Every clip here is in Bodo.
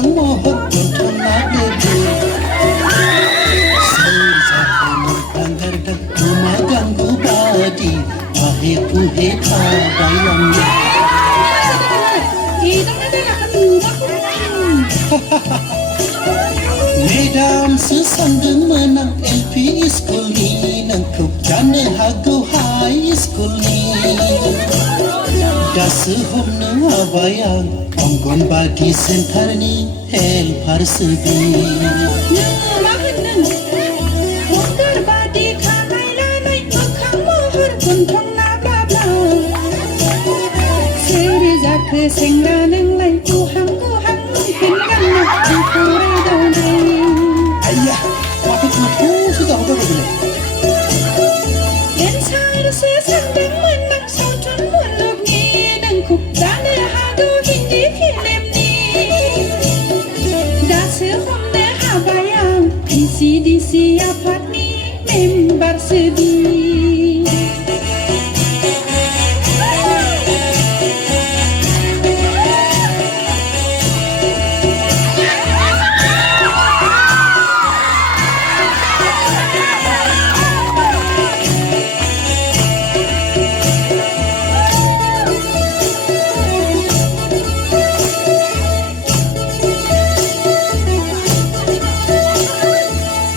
mokhang mohon kontong nabebe Serja pelanggar dan ganggu badi Pahe puhe kabayangnya Medam sesandung menang LP school ni Nangkup jana hagu high school ni Das homna abayang Onggon bagi center ni Hel parsebi Namahanan Wonggar badi kanai lanai Makhang mohor kuntong nababa Serja ke sengra nenglai Tuhang Pinkan nak kurai donai Ayah, waktu itu sudah udah boleh. Inside se sandang menang sautun muluk ni Nangkup dana hadu hindi film ni Dase homne habayang Disi apat ni member sedih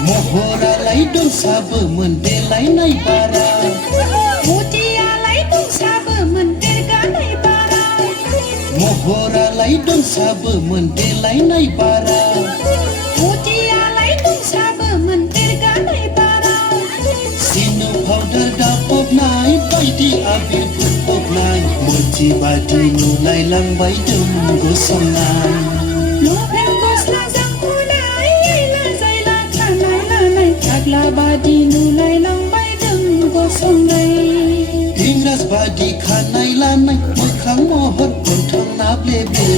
Mohora lai dong sabe mendelai nai bara Mutia lai dong sabe menderga nai bara Mohora lai dong sabe mendelai nai bara Mutia lai dong sabe menderga nai bara Sinu powder dapop nai bai di abir pupop nai Moji badi nulai lang bai dem gosong nai Lopeng gos la zang kunai Yaila zaila kanai lanai Tagla badi nulai lang bai dem gosong nai Ingras badi kanai lanai Mokhang mohon kontong nablebe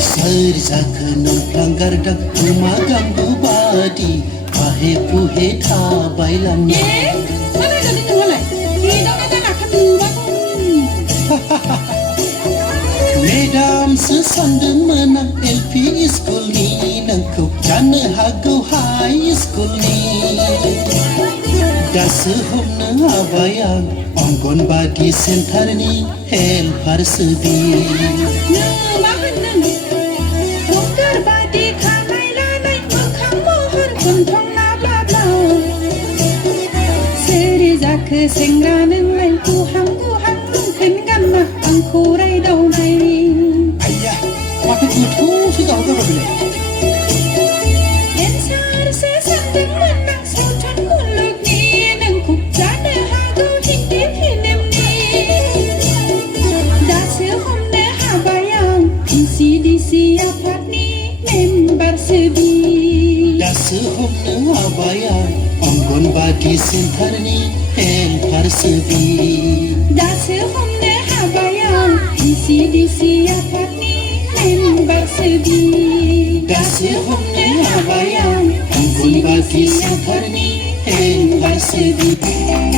Serja kenong pelanggar dan rumah ganggu badi Pahe puhe kabaylannya Eh, mana jadi nulai Hidang ada nak kedua Medam sesandung menang LP school ni Nangkup jana hagu high school ni Das homna abayang Onggon badi center ni Hel parsebi Namahanan Wonggar badi kanai lanai Makhang mohor kuntong nababa Serja ke sengra nenglai Tuhang Pinkan nak kurai donai Ayah, waktu itu sudah udah boleh. Insar se sandang menang Sautun muluk ni Nangkup jana hagu hindi film ni Dase homne habayang Disi apat ni member sedih Das homna abayang Onggon badi center ni Hel parsebi Dase homne habayang Disi apat ni member sedih Das homna abayang Onggon badi center ni Hel parsebi